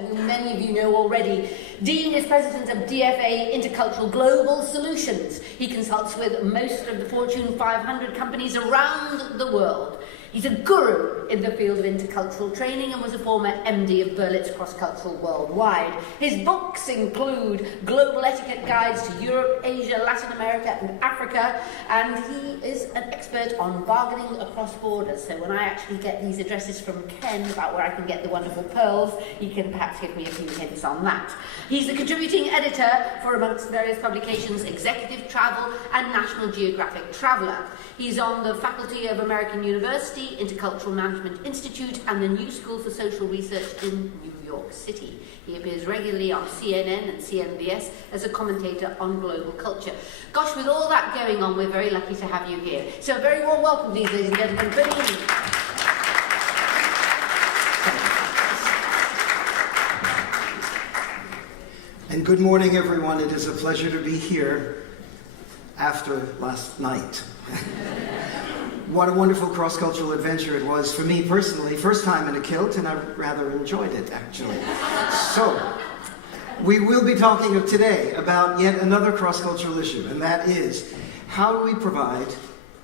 who many of you know already. Dean is president of DFA Intercultural Global Solutions. He consults with most of the Fortune 500 companies around the world. He's a guru in the field of intercultural training and was a former MD of Berlitz Cross Cultural Worldwide. His books include Global Etiquette Guides to Europe, Asia, Latin America and Africa, and he is an expert on bargaining across borders. So when I actually get these addresses from Ken about where I can get the wonderful pearls, he can perhaps give me a few hints on that. He's the contributing editor for, amongst various publications, Executive Travel and National Geographic Traveller. He's on the faculty of American University, Intercultural Management Institute and the New School for Social Research in New York City. He appears regularly on CNN and CNBS as a commentator on global culture. Gosh, with all that going on, we're very lucky to have you here. So a very warm welcome, please, ladies and gentlemen. Good evening. And good morning, everyone. It is a pleasure to be here after last night. What a wonderful cross-cultural adventure it was for me personally. First time in a kilt, and I rather enjoyed it, actually. So, we will be talking today about yet another cross-cultural issue, and that is, how do we provide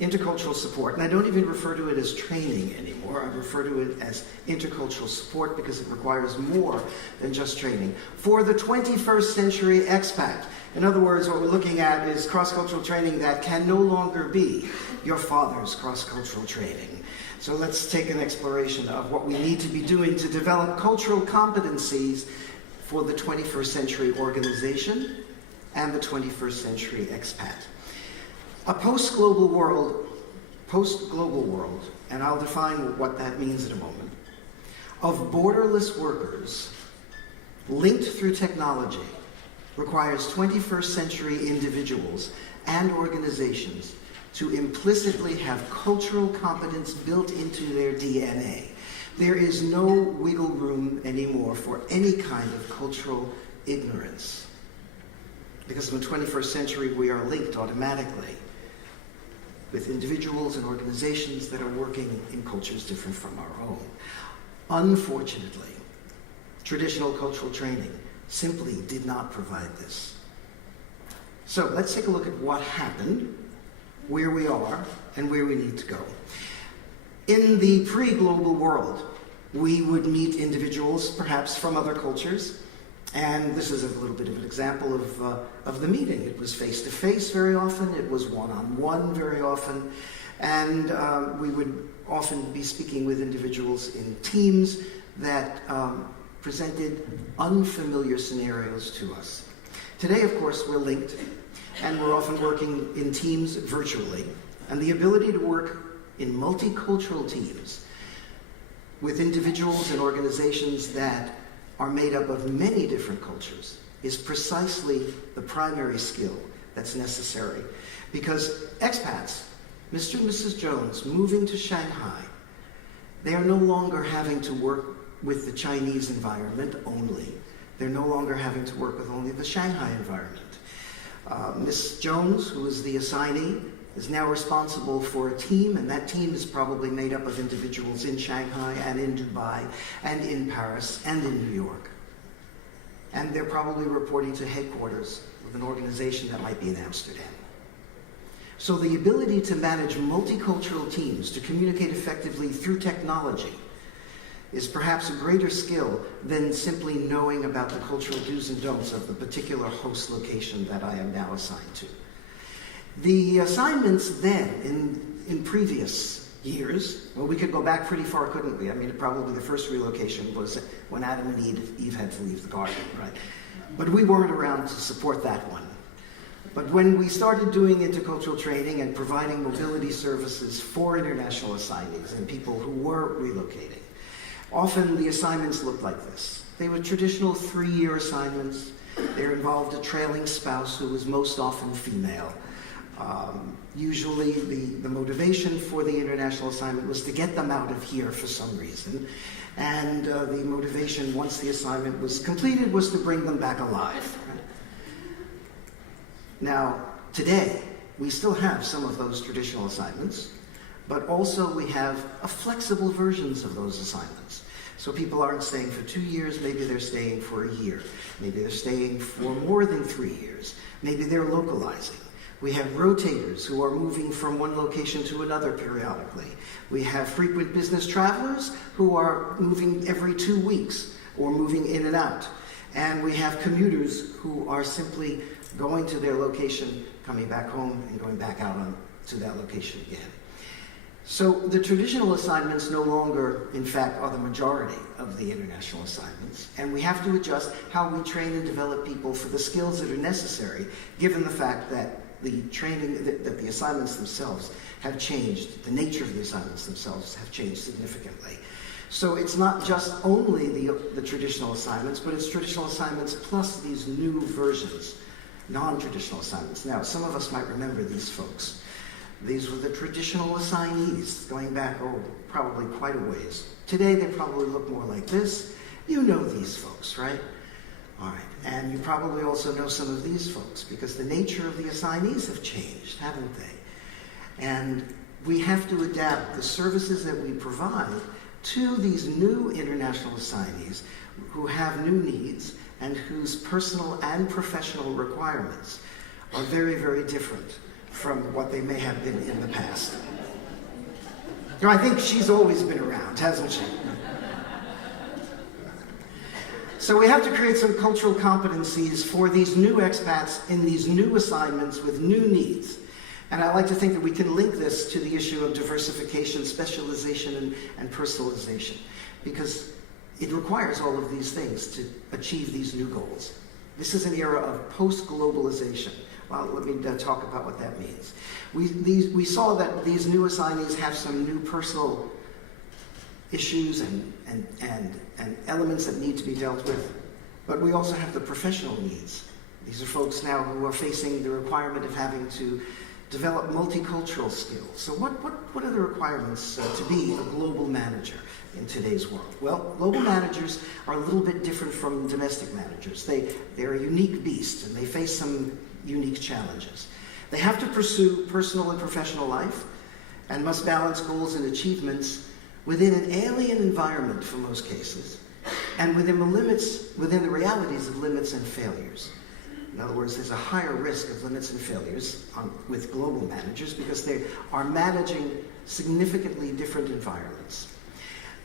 intercultural support? And I don't even refer to it as training anymore. I refer to it as intercultural support because it requires more than just training. For the 21st century expat. In other words, what we're looking at is cross-cultural training that can no longer be your father's cross-cultural training. So let's take an exploration of what we need to be doing to develop cultural competencies for the 21st century organization and the 21st century expat. A post-global world, and I'll define what that means in a moment, of borderless workers linked through technology requires 21st century individuals and organizations to implicitly have cultural competence built into their DNA. There is no wiggle room anymore for any kind of cultural ignorance. Because in the 21st century, we are linked automatically with individuals and organizations that are working in cultures different from our own. Unfortunately, traditional cultural training simply did not provide this. So let's take a look at what happened, where we are, and where we need to go. In the pre-global world, we would meet individuals, perhaps from other cultures, and this is a little bit of an example of the meeting. It was face-to-face very often, it was one-on-one very often, and we would often be speaking with individuals in teams that presented unfamiliar scenarios to us. Today, of course, we're linked, and we're often working in teams virtually, and the ability to work in multicultural teams with individuals and organizations that are made up of many different cultures is precisely the primary skill that's necessary. Because expats, Mr. and Mrs. Jones, moving to Shanghai, they are no longer having to work with the Chinese environment only. They're no longer having to work with only the Shanghai environment. Ms. Jones, who is the assignee, is now responsible for a team, and that team is probably made up of individuals in Shanghai and in Dubai and in Paris and in New York. And they're probably reporting to headquarters of an organization that might be in Amsterdam. So the ability to manage multicultural teams, to communicate effectively through technology, is perhaps a greater skill than simply knowing about the cultural do's and don'ts of the particular host location that I am now assigned to. The assignments then, in previous years, well, we could go back pretty far, couldn't we? I mean, probably the first relocation was when Adam and Eve had to leave the garden, right? But we weren't around to support that one. But when we started doing intercultural training and providing mobility services for international assignees and people who were relocating, often the assignments looked like this. They were traditional 3-year assignments. They involved a trailing spouse who was most often female. Usually the motivation for the international assignment was to get them out of here for some reason. And the motivation, once the assignment was completed, was to bring them back alive. Now, today, we still have some of those traditional assignments, but also we have flexible versions of those assignments. So people aren't staying for 2 years, maybe they're staying for a year. Maybe they're staying for more than 3 years. Maybe they're localizing. We have rotators who are moving from one location to another periodically. We have frequent business travelers who are moving every 2 weeks or moving in and out. And we have commuters who are simply going to their location, coming back home, and going back out to that location again. So the traditional assignments no longer, in fact, are the majority of the international assignments, and we have to adjust how we train and develop people for the skills that are necessary, given the fact that the training, that the assignments themselves have changed, the nature of the assignments themselves have changed significantly. So it's not just only the traditional assignments, but it's traditional assignments plus these new versions, non-traditional assignments. Now, some of us might remember these folks. These were the traditional assignees, going back, probably quite a ways. Today, they probably look more like this. You know these folks, right? All right, and you probably also know some of these folks, because the nature of the assignees have changed, haven't they? And we have to adapt the services that we provide to these new international assignees who have new needs and whose personal and professional requirements are very, very different from what they may have been in the past. You know, I think she's always been around, hasn't she? So we have to create some cultural competencies for these new expats in these new assignments with new needs. And I like to think that we can link this to the issue of diversification, specialization, and personalization, because it requires all of these things to achieve these new goals. This is an era of post-globalization. Well, let me talk about what that means. We saw that these new assignees have some new personal issues and elements that need to be dealt with, but we also have the professional needs. These are folks now who are facing the requirement of having to develop multicultural skills. So what are the requirements to be a global manager in today's world? Well, global managers are a little bit different from domestic managers. They're a unique beast, and they face some unique challenges. They have to pursue personal and professional life and must balance goals and achievements within an alien environment for most cases, and within the realities of limits and failures. In other words, there's a higher risk of limits and failures with global managers because they are managing significantly different environments.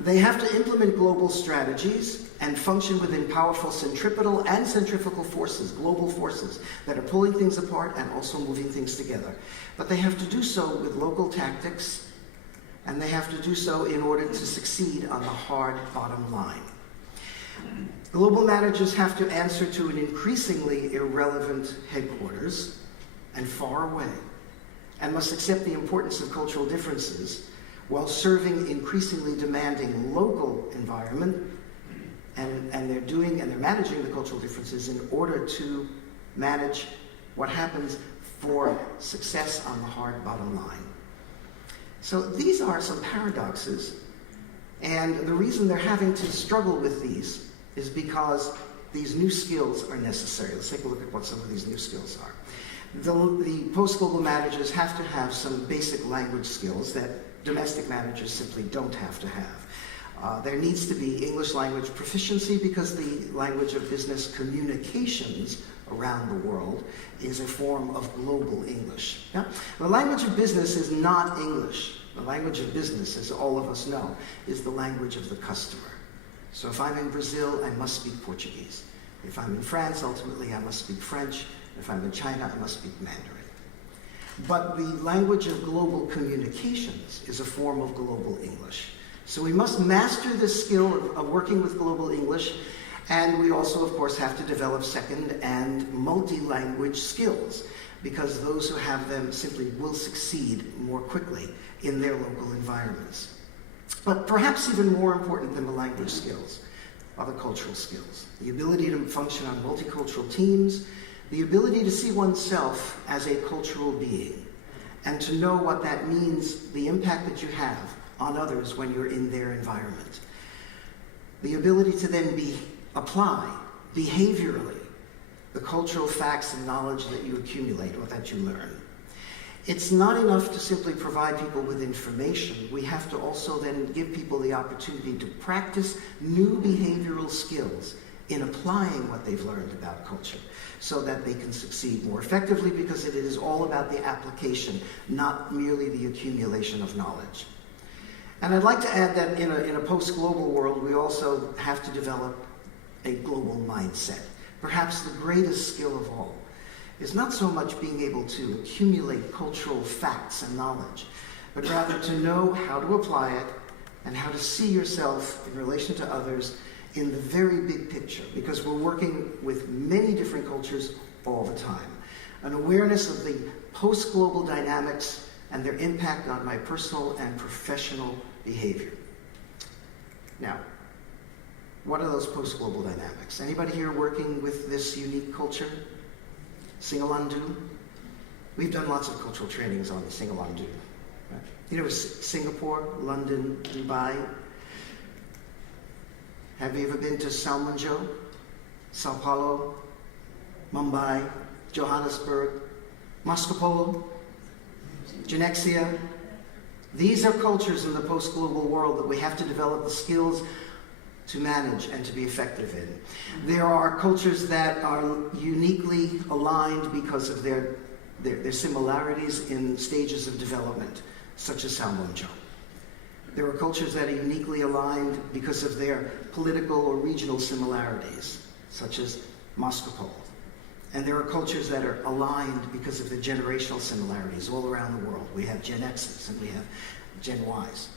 They have to implement global strategies and function within powerful centripetal and centrifugal forces, global forces, that are pulling things apart and also moving things together. But they have to do so with local tactics, and they have to do so in order to succeed on the hard bottom line. Global managers have to answer to an increasingly irrelevant headquarters and far away, and must accept the importance of cultural differences while serving increasingly demanding local environment, and they're managing the cultural differences in order to manage what happens for success on the hard bottom line. So these are some paradoxes, and the reason they're having to struggle with these is because these new skills are necessary. Let's take a look at what some of these new skills are. The post-global managers have to have some basic language skills that domestic managers simply don't have to have. There needs to be English language proficiency because the language of business communications around the world is a form of global English. Yeah? The language of business is not English. The language of business, as all of us know, is the language of the customer. So if I'm in Brazil, I must speak Portuguese. If I'm in France, ultimately I must speak French. If I'm in China, I must speak Mandarin. But the language of global communications is a form of global English. So we must master the skill of working with global English, and we also, of course, have to develop second and multi-language skills, because those who have them simply will succeed more quickly in their local environments. But perhaps even more important than the language skills are the cultural skills. The ability to function on multicultural teams, the ability to see oneself as a cultural being, and to know what that means, the impact that you have on others when you're in their environment. The ability to then apply behaviorally the cultural facts and knowledge that you accumulate or that you learn. It's not enough to simply provide people with information. We have to also then give people the opportunity to practice new behavioral skills in applying what they've learned about culture so that they can succeed more effectively, because it is all about the application, not merely the accumulation of knowledge. And I'd like to add that in a post-global world, we also have to develop a global mindset. Perhaps the greatest skill of all is not so much being able to accumulate cultural facts and knowledge, but rather to know how to apply it and how to see yourself in relation to others in the very big picture, because we're working with many different cultures all the time. An awareness of the post-global dynamics and their impact on my personal and professional behavior. Now, what are those post-global dynamics? Anybody here working with this unique culture? Singalandu? We've done lots of cultural trainings on Singalandu. Right? You know, Singapore, London, Dubai. Have you ever been to Salmonjo, Sao Paulo, Mumbai, Johannesburg, Moscow, Genexia? These are cultures in the post-global world that we have to develop the skills to manage and to be effective in. There are cultures that are uniquely aligned because of their similarities in stages of development, such as Salmonjo. There are cultures that are uniquely aligned because of their political or regional similarities, such as Moscow. And there are cultures that are aligned because of the generational similarities all around the world. We have Gen X's and we have Gen Y's.